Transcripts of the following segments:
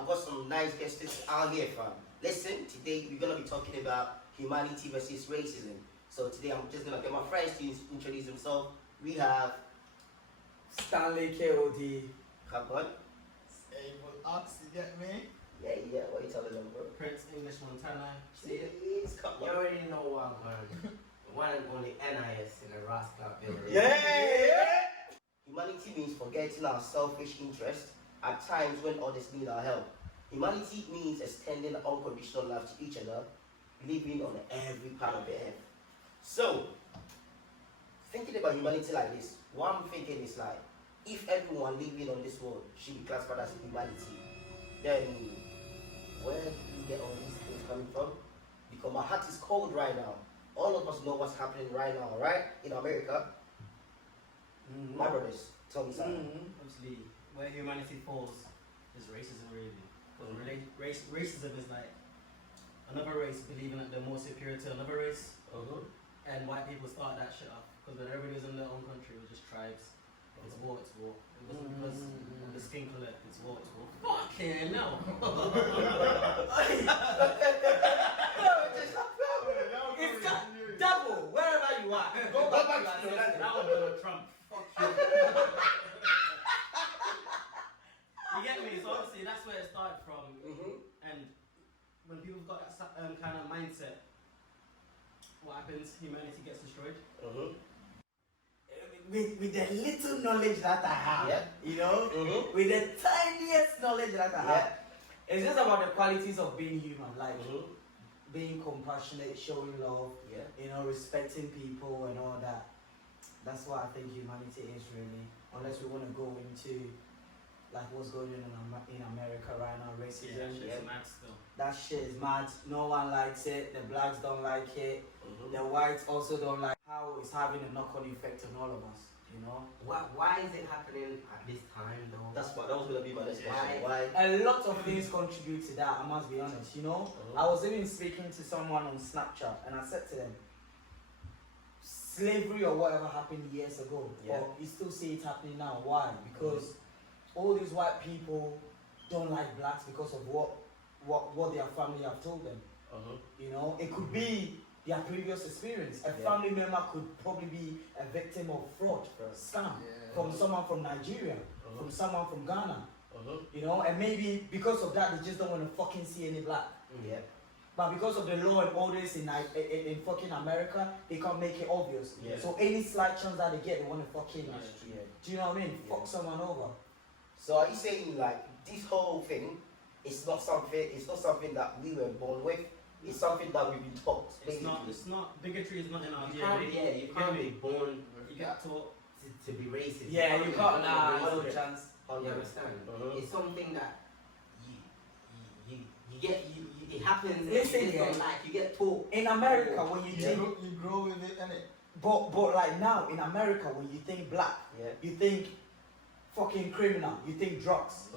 I've got some nice guests out here, fam. Listen, today we're gonna be talking about humanity versus racism. So today I'm just gonna get my friends to introduce themselves. We have Stanley KOD. come on. Able Ox, you get me? Yeah. What you telling them, bro? Prince English Montana. See it? Please, come You on. already know what I'm going. One and only NIS in the Rascal building. Yeah. Humanity means forgetting our selfish interests at times when others need our help. Humanity means extending unconditional love to each other, living on every part of the earth. So, thinking about humanity like this, what I'm thinking is like, if everyone living on this world should be classified as humanity, then where do we get all these things coming from? Because my heart is cold right now. All of us know what's happening right now, right? In America. My brothers, tell me something. Obviously, where humanity falls is racism, really. Because racism is like another race believing that they're more superior to another race, and white people start that shit up. Because when everybody was in their own country, it was just tribes. It's war, it's war. It wasn't because of the skin color, it's war, it's war. Fucking no! It's got double wherever you are. Go back to your land. That was Donald Trump. Fuck you. You get me? So obviously that's where it started from. And when people got that kind of mindset, what happens? Humanity gets destroyed. With the little knowledge that I have, Yeah. you know, with the tiniest knowledge that I have, it's just about the qualities of being human, like being compassionate, showing love, you know, respecting people and all that. That's what I think humanity is really. Unless we want to go into like what's going on in America right now, racism. It's mad still. That shit is mad. No one likes it. The blacks don't like it. The whites also don't like how it's having a knock-on effect on all of us. You know. Why is it happening at this time though? That was gonna be my next question. Why? A lot of things contribute to that. I must be honest. You know. I was even speaking to someone on Snapchat, and I said to them, slavery or whatever happened years ago, but you still see it happening now. Why? Because all these white people don't like blacks because of what their family have told them. You know, it could be their previous experience. A family member could probably be a victim of fraud, scam, from someone from Nigeria, from someone from Ghana. You know, and maybe because of that, they just don't want to fucking see any black. But because of the law and orders in fucking America, they can't make it obvious. So any slight chance that they get, they want to fucking, do you know what I mean? Fuck someone over. So are you saying like this whole thing is not something that we were born with? It's something that we've been taught. It's not bigotry is not in our DNA. You can't be born. You get taught to be racist. Yeah, you can't. No chance. You understand? It's something that you get. It happens. Listen, you get taught. In America, when you think, You grow with it, innit? but like now in America, when you think black, you think fucking criminal, you think drugs.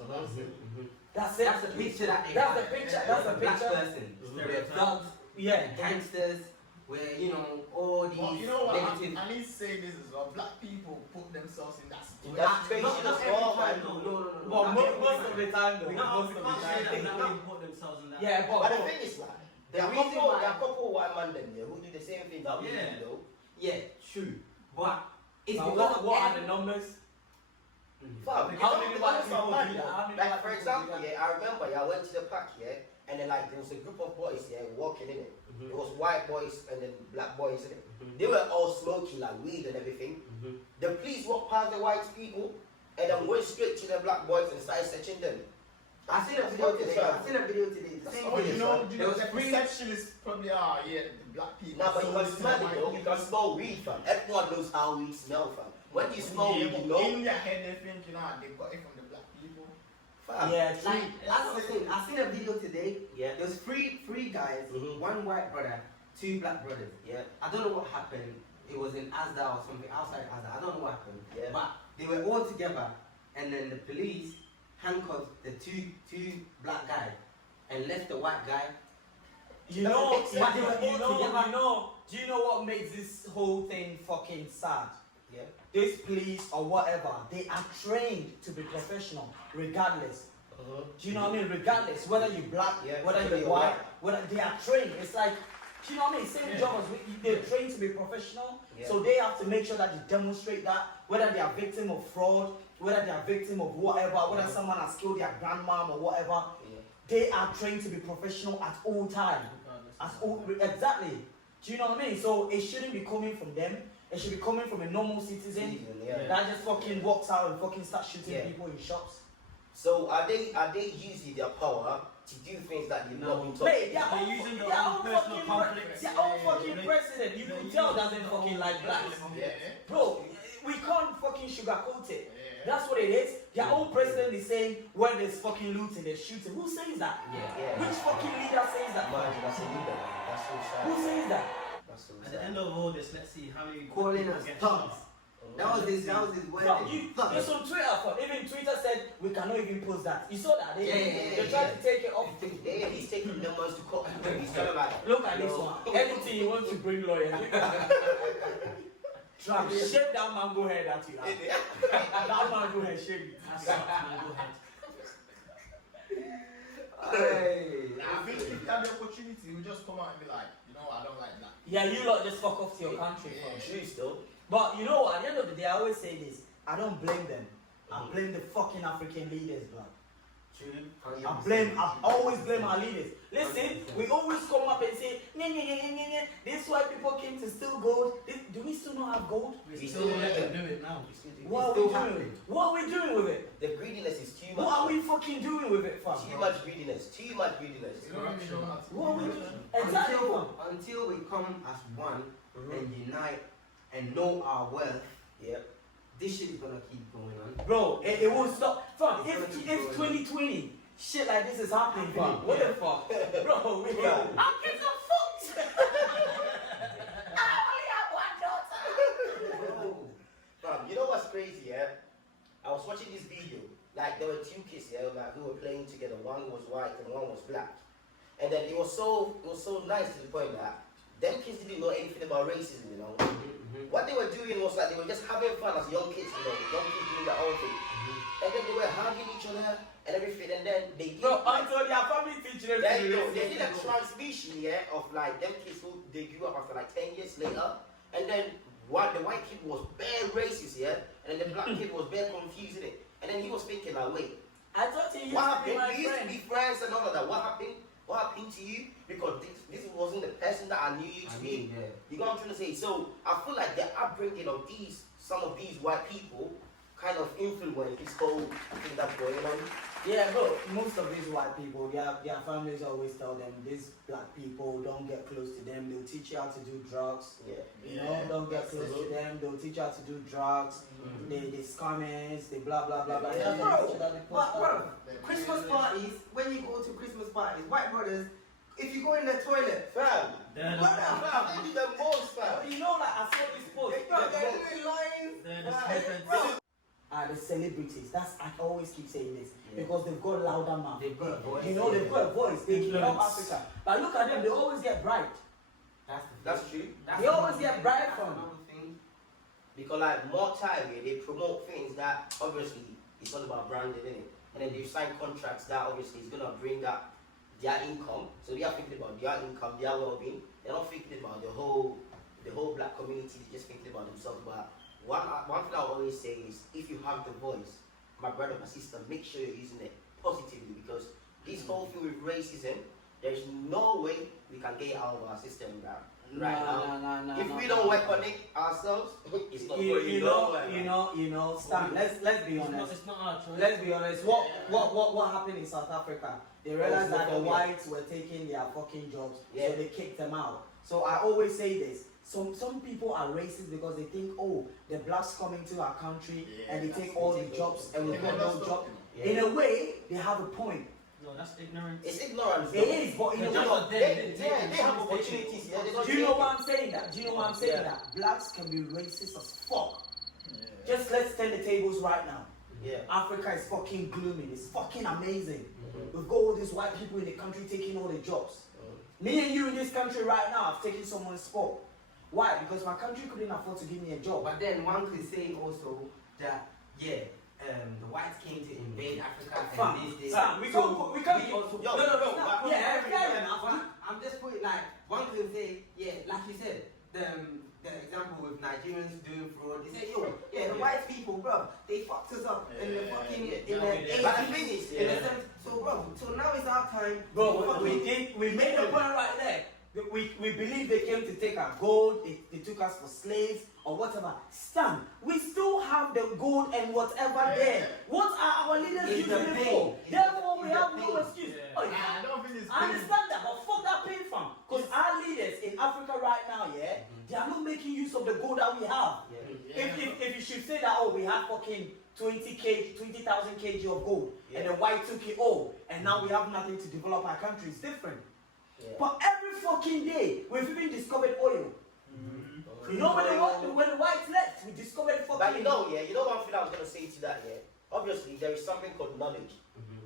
That's it. That's the picture that they That's have. the picture. That's the Black picture. person. Thugs, yeah, Gangsters. Where you know all these. Well, you know what? negative. I need to say this as well. Black people put themselves in that situation. That's crazy Not as every well, time, man. no. But most of the time, though. No, Most we of the can't say time. that. They put themselves in that. Yeah, But the thing is like, there are reason why- a couple white men them there who do the same thing that we do though. Yeah, true. But it's But because of what are the numbers? Fam, How many white people do man, that? How many like white for people example, do that? I remember I went to the park, and then like there was a group of boys walking in it. It was white boys and then black boys in it. They were all smoking like weed and everything. The police walked past the white people and then went straight to the black boys and started searching them. I seen a video today. The same Oh, video. you know, There was the three. perception is probably, the black people. Nah, but you can so smell it white though. You people. can smell weed, fam. Everyone knows how weed smell, fam. When you smell weed, but you know. in their head they think, they got it from the black people. Fam. Yeah, true. Like I seen a video today. Yeah. There was three guys, one white brother, two black brothers. Yeah. I don't know what happened. It was in Asda or something outside Asda. I don't know what happened. Yeah. But they were all together, and then the police handcuffed the two black guys and left the white guy. You know, That's a big but thing. you know, do you know what makes this whole thing fucking sad? Yeah. This police or whatever, they are trained to be professional regardless. Do you know what I mean? Regardless, whether you're black, whether whether you're you're white, white. whether they are trained. It's like, do you know what I mean? Same job as they're trained to be professional, so they have to make sure that they demonstrate that, whether they are victim of fraud, whether they are victim of whatever, whether someone has killed their grandmom or whatever, they are trained to be professional at all times. Exactly. Do you know what I mean? So it shouldn't be coming from them. It should be coming from a normal citizen that just fucking walks out and fucking starts shooting people in shops. So are they using their power to do things that they've not been taught? Mate, They're using their own personal conflicts. Their own fucking president, you can tell doesn't fucking like blacks. Bro, we can't fucking sugarcoat it. That's what it is. Their own president is saying when there's fucking looting, there's shooting. Who says that? Which fucking leader says that? Man, that's a leader. That's so sad. Who says that? That's so At sad. the end of all this, let's see how many Calling people us get thugs. shot. That was his word. No, it's on Twitter. Even Twitter said we cannot even post that. You saw that? They tried to take it off. Yeah, he's taking them ones to court. He's kind of like, Look at this one. Anything you want to bring lawyer. Trump, shake that mango head at you. That mango head, shake it. That's mango head. If he had the opportunity, he would just come out and be like, you know, I don't like that. Yeah, you lot just fuck off to your country. true still. But you know what? At the end of the day, I always say this. I don't blame them. I blame the fucking African leaders, blood. I always blame our leaders. Listen, we always come up and say, this white people came to steal gold. Do we still not have gold? We still let them do it now. What are we doing? What are we doing with it? The greediness is too much. What are we fucking doing with it, fam? Too much greediness. Too much greediness. Corruption. What are we doing? Exactly, fam. Until we come as one and unite and know our worth, this shit is gonna keep going on. Bro, it won't stop. Fam, if 2020 shit like this is happening, fam, what the fuck? Bro, we Yeah. our kids are fucked. I only have one daughter. Fam, you know what's crazy, I was watching this video. Like there were two kids like, who were playing together. One was white and one was black. And then it was so nice to the point that them kids didn't know anything about racism, you know. What they were doing was like they were just having fun as young kids, you know, young kids doing their own thing. And then they were hugging each other and everything, and then they did Until their family teach them there you go. They did a transmission, of like them kids who they grew up after like 10 years later, and then the white kid was bare racist, and then the black kid was bare confused in it, and then he was thinking like, wait, I thought he used what to be happened? my We used to friend. be friends and all of that. What happened? What happened to you? Because this wasn't the person that I knew you to be. You know what I'm trying to say? So I feel like the upbringing of some of these white people kind of influence this whole thing that's going on. Yeah, bro, most of these white people, their families always tell them, these black people, don't get close to them. They'll teach you how to do drugs. You know, don't get close to them. They'll teach you how to do drugs. They scammers, they blah, blah, blah, blah. Yeah, They bro. teach you that they But post bro, stuff. Christmas parties, when you go to Christmas parties, white brothers, if you go in the toilet, Fam, They're what the fuck? they do the most, fam. You know, like, I saw this post. Bro, they're doing lines. the The celebrities, I always keep saying this, because they've got louder mouth. They've got a voice. You know, they've got a voice. They can help Influence. Africa. But look at them, they always get bribed. That's true. They always get bribed from. Because like more time, they promote things that obviously it's all about branding, innit? And then they sign contracts that obviously is gonna bring up their income. So they are thinking about their income, their well-being. They're not thinking about the whole black community. They're just thinking about themselves. But one thing I always say is, if you have the voice, my brother, my sister, make sure you're using it positively, because this whole thing with racism, there's no way we can get it out of our system right now. If we don't work on it ourselves, it's not going you know, Stan, let's be honest. It's not our choice. Let's be honest. What happened in South Africa? They realized that the whites were taking their fucking jobs, so they kicked them out. So I always say this. Some people are racist because they think, oh, the blacks come into our country and they take all the jobs and we got no job. In a way, they have a point. No, that's ignorance. It's ignorance. It is, but in a way, They have opportunities. do you know why I'm saying that? Do you know why I'm saying that? Blacks can be racist as fuck. Just let's turn the tables right now. Africa is fucking gloomy. It's fucking amazing. We've got all these white people in the country taking all the jobs. Me and you in this country right now have taken someone's spot. Why? Because my country couldn't afford to give me a job. But then one could say also that, the whites came to invade Africa Fam, and this. Sam, we can't be also. Yo, No. Yeah, fair enough. I'm just putting like one can say, yeah, like you said, the example with Nigerians doing fraud. They say, yo, yeah, the white people, bro, they fucked us up in the fucking in the 80s. But the thing is, in the 70s. So, bro, so now it's our time. Bro, we made the point right there. We believe they came to take our gold, they took us for slaves or whatever. Stan, we still have the gold and whatever there. What are our leaders It's the using it pain. for? It's Therefore, the- we it's have the no pain. excuse. Yeah. Oh, I don't think it's I understand that, but fuck that pain, fam. Because our leaders in Africa right now, yeah, they are not making use of the gold that we have. If you should say that, oh, we have fucking 20,000 kg of gold, and then white took it all, and now we have nothing to develop our country, it's different. Yeah. But every fucking day, we've even discovered oil. You know when the whites left, we discovered fucking. But you know one thing I was gonna say to that, yeah. Obviously, there is something called knowledge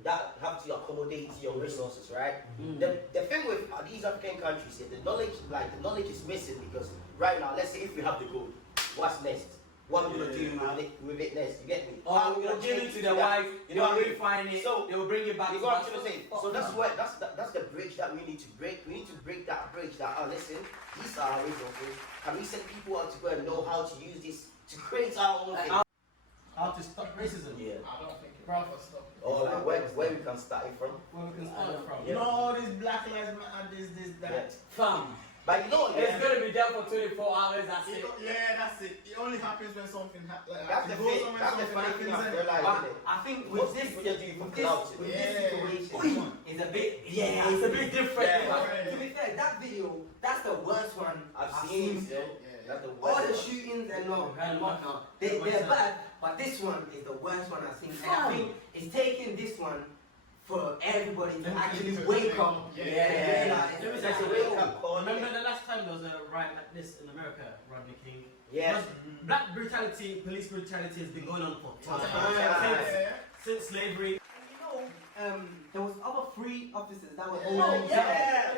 that have to accommodate your resources, right? The thing with these African countries, yeah, the knowledge is missing because right now, let's say if we have the gold, what's next? What are we gonna do with it next? You get me? Or we'll give it to the whites, You they know will what I mean? refine it, So, they will bring it back You to got us. what I'm saying? So that's the bridge that we need to break. We need to break that bridge that, listen, these are our resources. Can we send people out to go and know how to use this to create our own thing? How to stop racism? Yeah. I don't think it's proper stuff. Or like where we can start it from. Where we can start it from? You know all these Black Lives Matter, this, that. Yeah. Fam, But you know, it's gonna be there for 24 hours, that's it. Yeah, that's it. It only happens when something happens. Like, that's the it goes thing. on when That's the something funny thing happens, I've innit? realized. But Isn't it? I think Most with this, people just do it from with this, clout. with Yeah. this situation, it's a bit, Yeah, it's a bit different. Yeah. To be fair, that video, that's the worst one I've seen. seen. That's the All the worst. shootings and whatnot, they're bad, but this one is the worst one I've seen. And I think it's taking this one for everybody to actually wake up. Yeah. and realize Let me that say Wake something. up call. Remember the last time there was a riot like this in America, Rodney King? Yeah. Because black brutality, police brutality has been going on for time. Yeah. Since slavery. there was other 3 officers that were Yeah. holding Yeah.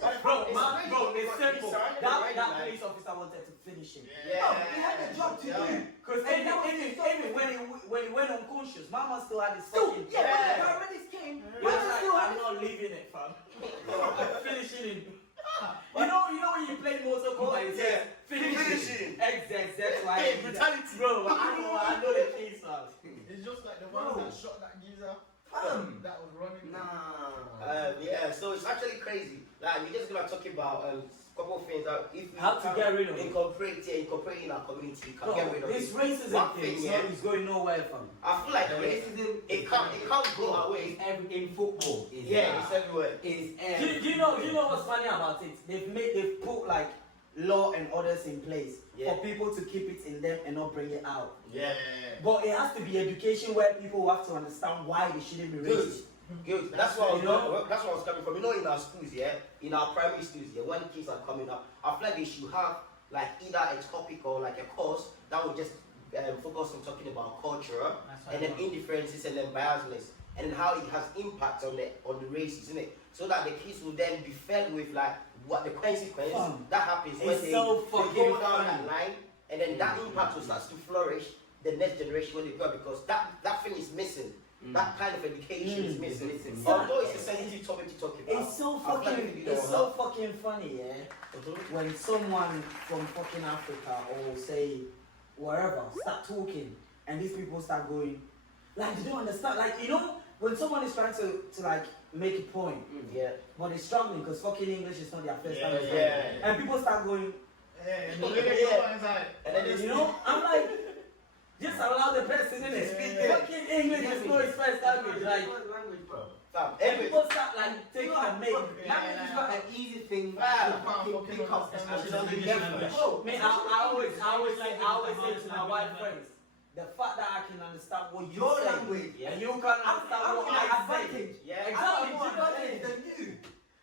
But Bro, it's man, really bro, because it's simple. he's surrounded That already, that like- police officer wanted to finish him. Yeah. No, he had a job to Yeah. do. Because And that was even when he went unconscious, Mama still had his Still, fucking yeah, Yeah. but the paramedics came. He was Mama like, still had I'm not leaving it, fam. I'm finishing him. You know when you play Mortal Kombat, it says finishing. XXXY. Hey, brutality. Bro, I know the case, fam. It's just like the ones that shot that geezer that was running. Yeah, so it's actually crazy. Like we're just gonna talk about a couple of things that if we How to can get rid of it. incorporate in our community, we can Bro, get rid of this it. racism One thing thing, yeah. is going nowhere, fam. I feel like Racism, it can't go away. in football. Yeah, it's everywhere. Is Do you know what's funny about it? They've put like law and orders in place Yeah. for people to keep it in them and not bring it out. Yeah. But it has to be education where people have to understand why they shouldn't be Good. racist. Good. That's where I was coming from. You know, in our schools, yeah, in our primary schools, yeah, when kids are coming up, I feel like they should have like either a topic or like a course that would just focus on talking about culture and then indifferences and then biasness and then how it has impact on the races, isn't it? So that the kids will then be fed with like what the consequence that happens when It's they so go fucking down funny. that line, and then that impact will start to flourish the next generation when they grow up because that thing is missing. That kind of education is missing. Although it's a sensitive topic to talk about. It's so I feel like fucking, we don't it's so fucking funny, yeah. Mhm. When someone from fucking Africa or say wherever start talking, and these people start going, like they don't understand. Like when someone is trying to like make a point, Yeah. but they're struggling because fucking English is not their first Yeah, language, yeah. and people start going, And the way they go inside. And then they I'm like, just allow the person in it. Yeah. Fucking English is not his first language, like. language, bro. fam, And every people start like taking a make. Language is not an easy thing to Yeah. fucking pick up, especially That's in English the language. Bro, Man, I always say to my white friends, the fact that I can understand what you your say, language. and you can understand I'm what an I say. advantage. Yeah. I Exactly. have more advantage than you.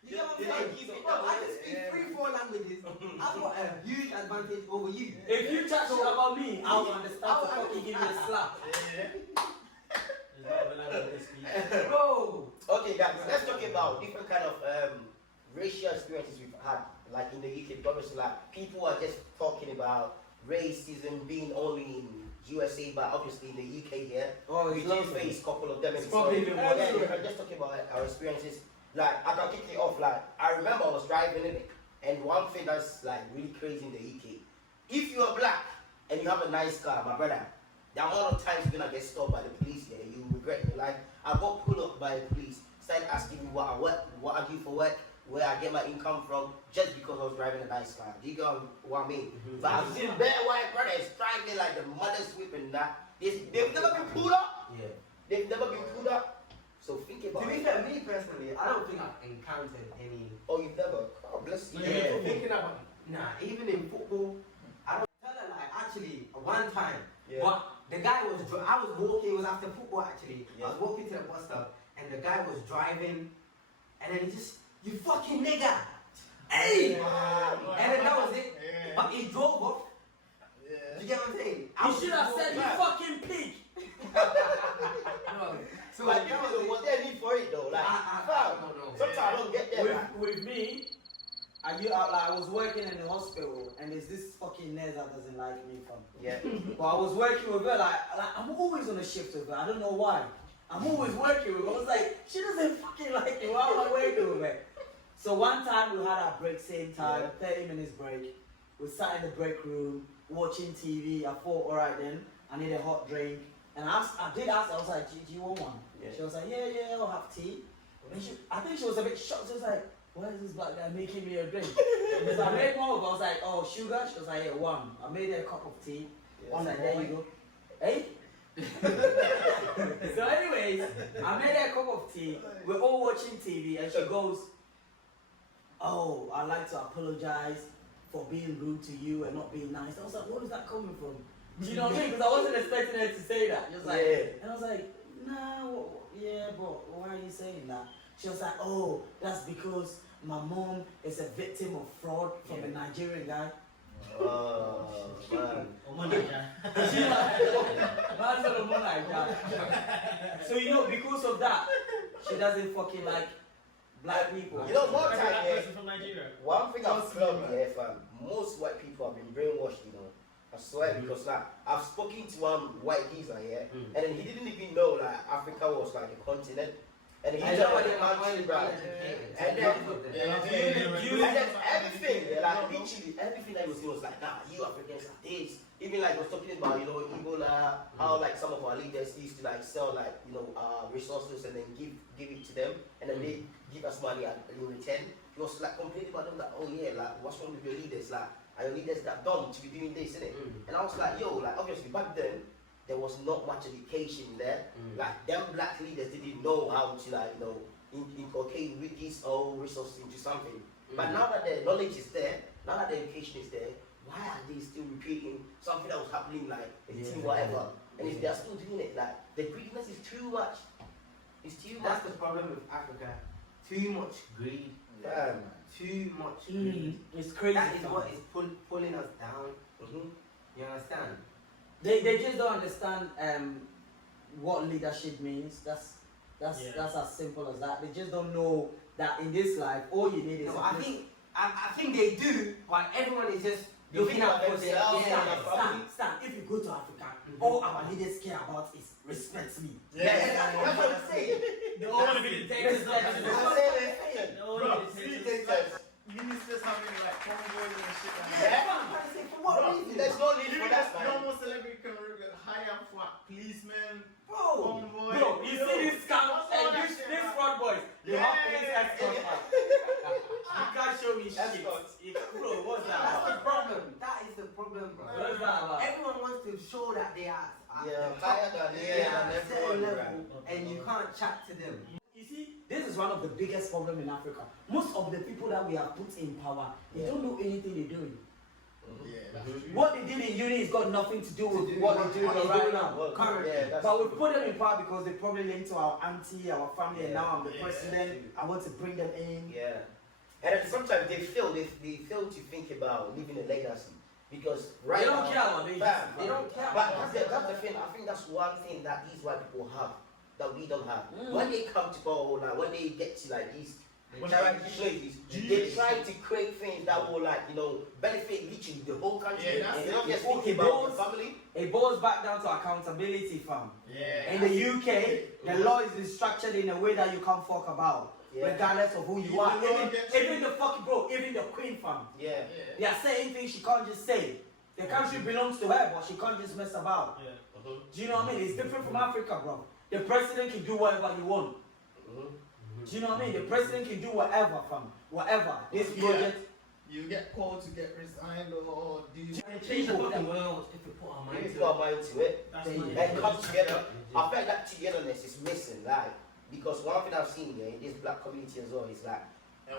You know what I'm Yeah, saying? keep it Bro, that I way. can speak Yeah. 3-4 languages. I've got a huge advantage over you. If you chat shit about me, I will understand to I will fucking give you a slap. Bro. Okay, guys, let's talk about different kind of racial experiences we've had, like in the UK. Obviously, like people are just talking about racism being only in USA, but obviously in the UK here, Oh, we it's do lovely. face a couple of them. It's And probably so, even yeah, worse. I'm just talking about our experiences. Like, I can kick it off. Like, I remember I was driving in it, and one thing that's like really crazy in the UK, if you are black and you have a nice car, my brother, the amount of times you're gonna get stopped by the police here, you regret your life. I got pulled up by the police, started asking me what I work, what I do for work, where I get my income from, just because I was driving a nice car. Do you get what I mean? But I've seen bare white brothers driving like the mother's whipping that. They've never been pulled up. Yeah. They've never been pulled up. So think about To be it. fair, me personally, I don't think I've encountered any. Oh, you've never? God bless you. Yeah, thinking about nah, even in football, I don't tell her like actually one time. Yeah. But the guy was I was walking. It was after football actually. Yeah. I was walking to the bus stop, and the guy was driving, and then he just you fucking nigga, hey, and then that was it. Yeah. But he drove off. Yeah. You get what I'm saying? You should have said, you fucking pig. No. So Like, that was there a need for it though? Like, I don't know. sometimes I don't get there. Like, With me, I was working in the hospital, and there's this fucking nurse that doesn't like me from. yeah. But I was working with her, like I'm always on a shift with her. I don't know why. I'm always working with her. I was like, she doesn't fucking like me. Why am I working with her? So one time we had our break, same time, 30 minutes break. We sat in the break room watching TV. I thought, alright then, I need a hot drink. And I did ask her, I was like, do you want one? Yeah. She was like, yeah, I'll have tea. And I think she was a bit shocked. She was like, why is this black guy making me a drink? So I made one of her. I was like, oh, sugar? She was like, yeah, one. I made her a cup of tea. Yeah. I'm like, there you go. Hey? So anyways, I made her a cup of tea. We're all watching TV, and she goes, oh, I'd like to apologize for being rude to you and not being nice. I was like, where is that coming from? Do you know what I mean? Because I wasn't expecting her to say that. She was like, and I was like, nah, yeah, but why are you saying that? She was like, oh, that's because my mom is a victim of fraud from a Nigerian guy. Oh, man. She like, man's on a woman like that. So you know, because of that, she doesn't fucking like black people. You know, more time, yeah. Person from Nigeria. One thing I've learned here, fam, most white people have been brainwashed, you know. I swear, because like I've spoken to one white geezer here, and then he didn't even know like Africa was like a continent, and he I just know what went they're country, right? And then everything, like literally everything that he was doing was like, nah, you Africans are this. Even like he was talking about, you know, Ebola, how like some of our leaders used to like sell like, you know, resources and then give it to them, and then they give us money in return. He was like complaining about them, like, oh yeah, like what's wrong with your leaders? Like, are your leaders that dumb to be doing this, innit? And I was like, yo, like obviously back then there was not much education there. Like them black leaders didn't know how to like, you know, inculcate with these old resources into something. But now that the knowledge is there, now that the education is there, why are they still repeating something that was happening like 18 whatever? And if they're still doing it, like the greediness is too much. It's too much. That's the problem with Africa. Too much greed. Too much Mm, greed. it's crazy. That is fam. what is pulling us down. You understand? They just don't understand what leadership means. That's as simple as that. They just don't know that in this life all you need is No, a I place- think they do, but everyone is just looking out for themselves. Stand. If you go to Africa, all our leaders care about is respect me. That's what I'm saying. They all want to be dictators. That's what I'm saying. They all want to be dictators. Ministers having like convoys and shit like Yeah. that. For what reason? There's no need for that, man. Normal celebrity can hire for policemen, Bro, convoy. Bro, you see these scams and these fraud boys, they have police escorts. You can't show me shit. Bro, what's that that's the about? problem. That is the problem, bro. What's that about? Everyone wants to show that they are Yeah, the higher than certain everyone, level, right? and you can't chat to them. You see, this is one of the biggest problems in Africa. Most of the people that we have put in power, they don't know anything they're doing. Yeah, that's true. What they did in uni has got nothing to do with what they're doing right now. Currently. Yeah, that's But we put them in power because they probably linked to our auntie, our family, and now I'm the president. I want to bring them in. Yeah. And then sometimes they fail to think about leaving a legacy. Because right They don't now, care about it. bam, They don't care. But that's the thing. I think that's one thing that these white people have that we don't have. Mm. When they come to power, like when they get to like these They try to create things that will benefit literally the whole country. Yeah, and not just it. thinking about the family. It boils back down to accountability, fam. Yeah. In the UK, the law is structured in a way that you can't fuck about, regardless of who you are. Even the fucking even the queen, fam. Yeah. They are saying things she can't just say. The country belongs to her, but she can't just mess about. Yeah. Do you know what I mean? It's different from Africa, bro. The president can do whatever he wants. Do you know what I mean? The president can do whatever, fam. Whatever. This project. You get called to get resigned or do you Change the fucking world if we put our mind We to put our it. mind to it. That's There money. you And come together. I felt that togetherness is missing, because one thing I've seen in this black community as well is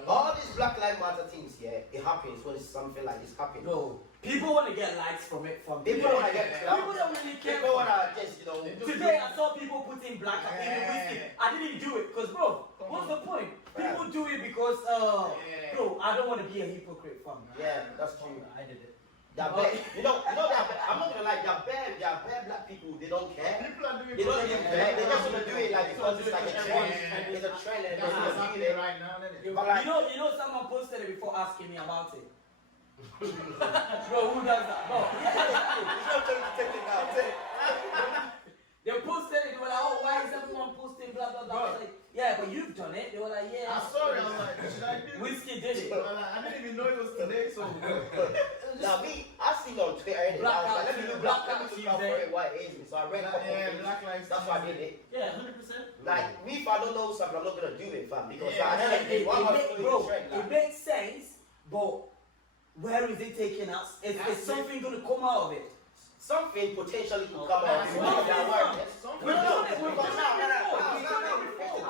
all these Black Lives Matter things, it happens when something like this happens. No, people want to get likes from it. People want to get People don't really care. People want to just, Today I saw people putting black in the whiskey. I didn't do it because, bro, what's the point? People do it because, bro, I don't want to be a hypocrite, fam. Yeah, that's true. I did it. I'm not gonna lie, they're bare black people, they don't care. People are doing They don't even care. They just want to do it because it's like a trend. Yeah. It's a trend and That's what's they're doing happening it. right now, isn't it? But You know, someone posted it before asking me about it. Bro, who does that? Bro, It's not trying to take it now. they posted it. They were like, oh, why is everyone posting blah blah blah? I was like, yeah, but you've done it. They were like, yeah. I saw it, I was like, should I do it? Whiskey did it. I didn't even know it was today, so Now I seen on Twitter, and I was like, let me look Black out for Tuesday. it, what it is. So I read a couple of things. Black Lives That's why I did it. Yeah, 100%. Like me, if I don't know something, I'm not gonna do it, fam. Because Yeah, I It, one was it, following bro, the trend. it makes sense, but where is it taking us? Is something going to come out of it? Something potentially could come out. That's We're what not I'm awareness. Something We've done else. it. We've done it before.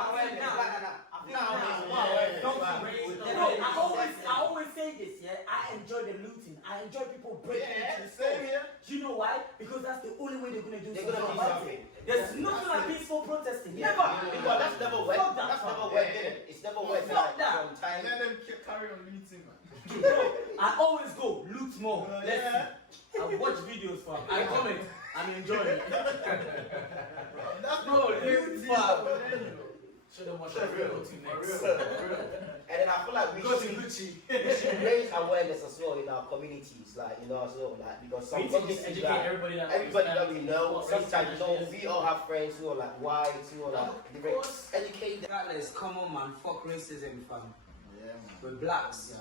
I always say this, I enjoy the looting. I enjoy people breaking into the Same store. here. Do you know why? Because that's the only way they're going to do They're something gonna do about something. it. There's nothing like peaceful protesting. Yeah, Never. because that's never worked. Fuck that, That's fam. never worked, innit? It's never worked Fuck that. from time. Let them carry on looting, man. Bro, I always go loot more. Let's Yeah. see. I watch videos, fam. I comment. I'm enjoying it. That's Bro, not loot, deal, fam. man. Should have watched that video too next. And then I feel like we should raise awareness as well in our communities, as well, because some We need to just communities educate that everybody that we know, what sometimes race is. we all have friends who are like white, who are like different. Educate them. Regardless, come on, man. Fuck racism, fam. Yeah, man. We're blacks.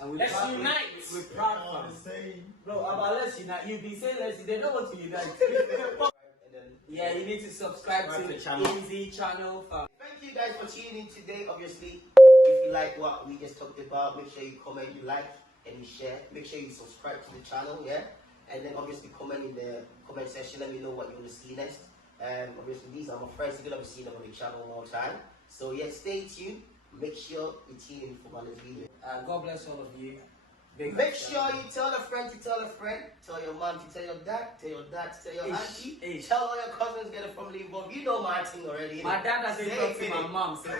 And Let's proud- unite. We're proud, All fam. the same. Bro, about let's unite. You've been saying let's unite. They don't want to unite. And then, Yeah, you need to subscribe to the the channel. Easy channel, fam. thank you guys for tuning in today. Obviously, if you like what we just talked about, make sure you comment, you like, and you share. Make sure you subscribe to the channel, and then obviously comment in the comment section. Let me know what you want to see next. Obviously, these are my friends. You're gonna be seeing them on the channel all the time. So stay tuned. Make sure you tune in for my next video. God bless all of you. Big Make ups, sure you tell a friend to tell a friend, tell your mom to tell your dad, tell your dad to tell your auntie, Ish. tell all your cousins, get a family involved. You know my thing already. My dad has been Say talking it. to my mom, so